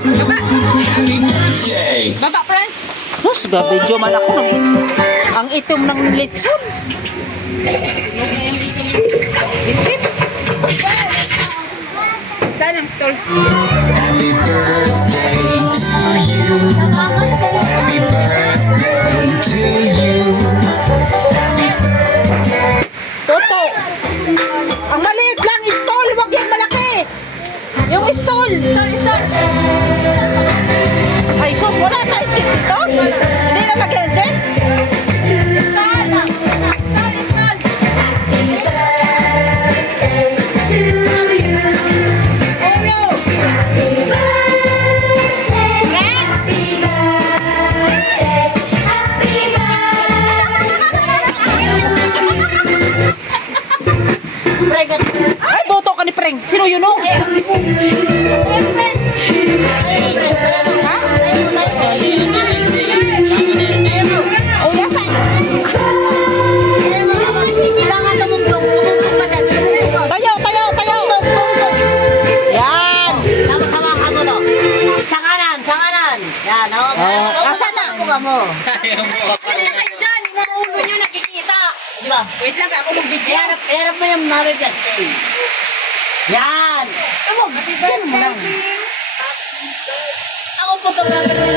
Happy birthday! Baba, friends. Mas gabidyo man ako. Ang itim ng litson. Bitsit. Saan ang stall? Happy birthday to you. Happy birthday to you. Toto. Ang maliit lang, stall. Huwag yung malaki. Yung stall. Stall. Ay, sus, wala tayong cheese dito? Hindi na lagyan ng cheese? Ay, boto ka ni Preng. Sino yun o? Ha? O, yasa. Tayo. Yan. Asan na? Ano na kayo dyan? Mga ulo nyo nakikita. Wait lang, ako mag-video. Erap mo yung mami birthday. Yan! Yan mo lang. Ako photographer.